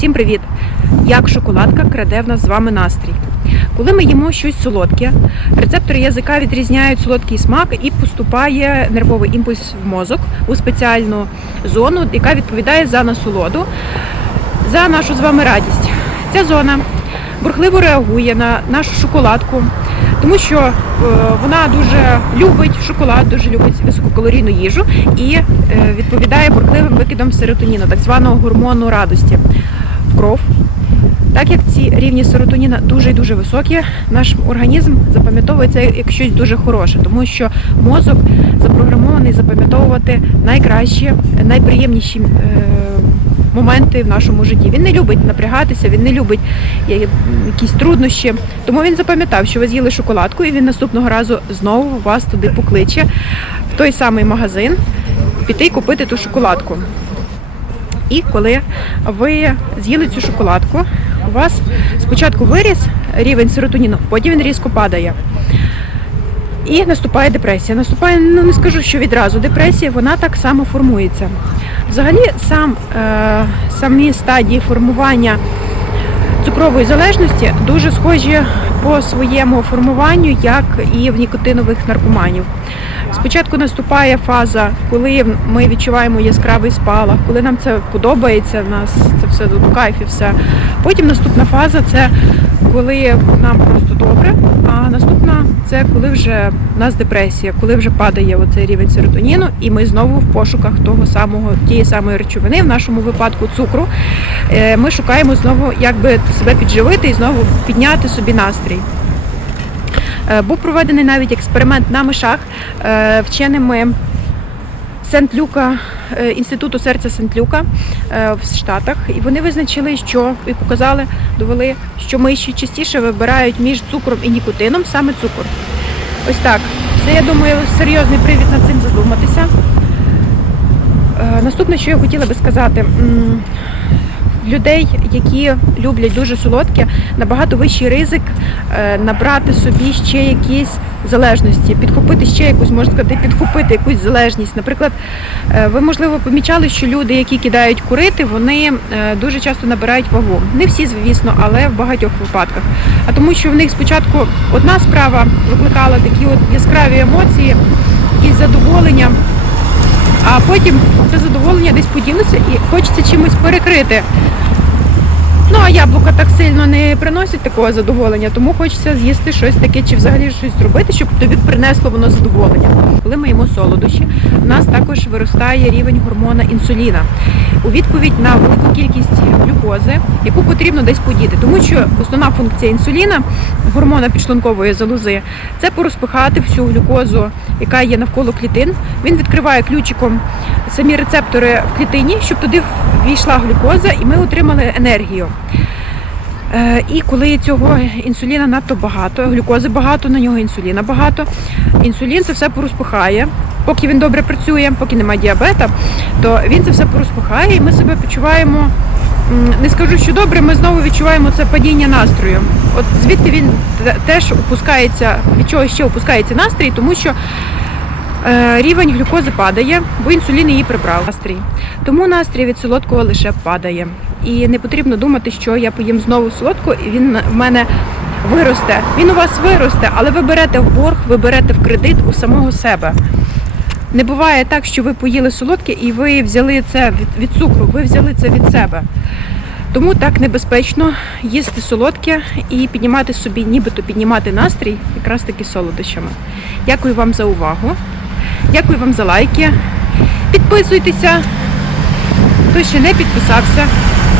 Всім привіт! Як шоколадка краде в нас з вами настрій. Коли ми їмо щось солодке, рецептори язика відрізняють солодкий смак і поступає нервовий імпульс в мозок у спеціальну зону, яка відповідає за насолоду, за нашу з вами радість. Ця зона бурхливо реагує на нашу шоколадку, тому що е, вона дуже любить шоколад, дуже любить висококалорійну їжу і е, відповідає бурхливим викидам серотоніну, так званого гормону радості в кров. Так як ці рівні серотоніна дуже і дуже високі, наш організм запам'ятовує це як щось дуже хороше, тому що мозок запрограмований запам'ятовувати найкращі, найприємніші е, моменти в нашому житті. Він не любить напрягатися, він не любить якісь труднощі. Тому він запам'ятав, що ви з'їли шоколадку, і він наступного разу знову вас туди покличе в той самий магазин піти і купити ту шоколадку. І коли ви з'їли цю шоколадку, у вас спочатку виріс рівень серотоніну, потім він різко падає. І наступає депресія. Наступає, ну не скажу, що відразу депресія, вона так само формується. Взагалі, сам, е, самі стадії формування цукрової залежності дуже схожі по своєму формуванню, як і в нікотинових наркоманів. Спочатку наступає фаза, коли ми відчуваємо яскравий спалах, коли нам це подобається, нас це все до кайф і все. Потім наступна фаза це коли нам просто добре, а наступна це коли вже в нас депресія, коли вже падає оцей рівень серотоніну, і ми знову в пошуках того самого тієї самої речовини, в нашому випадку цукру. Е, Ми шукаємо знову, як би себе підживити і знову підняти собі настрій. Е, Був проведений навіть експеримент на мишах е, вченими Сент-Люка, е, інституту серця Сент-Люка в Штатах, і вони визначили, що і показали, довели, що миші частіше вибирають між цукром і нікотином саме цукор. Ось так. Це я думаю серйозний привід над цим задуматися. Наступне, що я хотіла би сказати. Людей, які люблять дуже солодке, набагато вищий ризик е, набрати собі ще якісь залежності, підхопити ще якусь, можна сказати, підхопити якусь залежність. Наприклад, е, ви можливо помічали, що люди, які кидають курити, вони е, дуже часто набирають вагу. Не всі, звісно, але в багатьох випадках. А тому, що в них спочатку одна справа викликала такі от яскраві емоції, якісь задоволення. А потім це задоволення десь поділося і хочеться чимось перекрити. Ну а яблука так сильно не приносять такого задоволення, тому хочеться з'їсти щось таке чи взагалі щось зробити, щоб тобі принесло воно задоволення. Коли ми їмо солодощі, в нас також виростає рівень гормона інсуліна у відповідь на велику кількість глюкози, яку потрібно десь подіти. Тому що основна функція інсуліна, гормона підшлункової залози, це порозпихати всю глюкозу, яка є навколо клітин. Він відкриває ключиком самі рецептори в клітині, щоб туди війшла глюкоза, і ми отримали енергію. Е, І коли цього інсуліна надто багато, глюкози багато, на нього інсуліна багато. Інсулін це все порозпихає. Поки він добре працює, поки немає діабета, то він це все порозпихає, і ми себе почуваємо. Не скажу, що добре, ми знову відчуваємо це падіння настрою. От звідти він те- теж опускається, від чого ще опускається настрій, тому що е, рівень глюкози падає, бо інсулін її прибрав настрій. Тому настрій від солодкого лише падає. І не потрібно думати, що я поїм знову солодку, і він в мене виросте. Він у вас виросте, але ви берете в борг, ви берете в кредит у самого себе. Не буває так, що ви поїли солодке і ви взяли це від, цукру, ви взяли це від себе. Тому так небезпечно їсти солодке і піднімати собі, нібито піднімати настрій якраз таки солодощами. Дякую вам за увагу. Дякую вам за лайки. Підписуйтеся. Хто ще не підписався,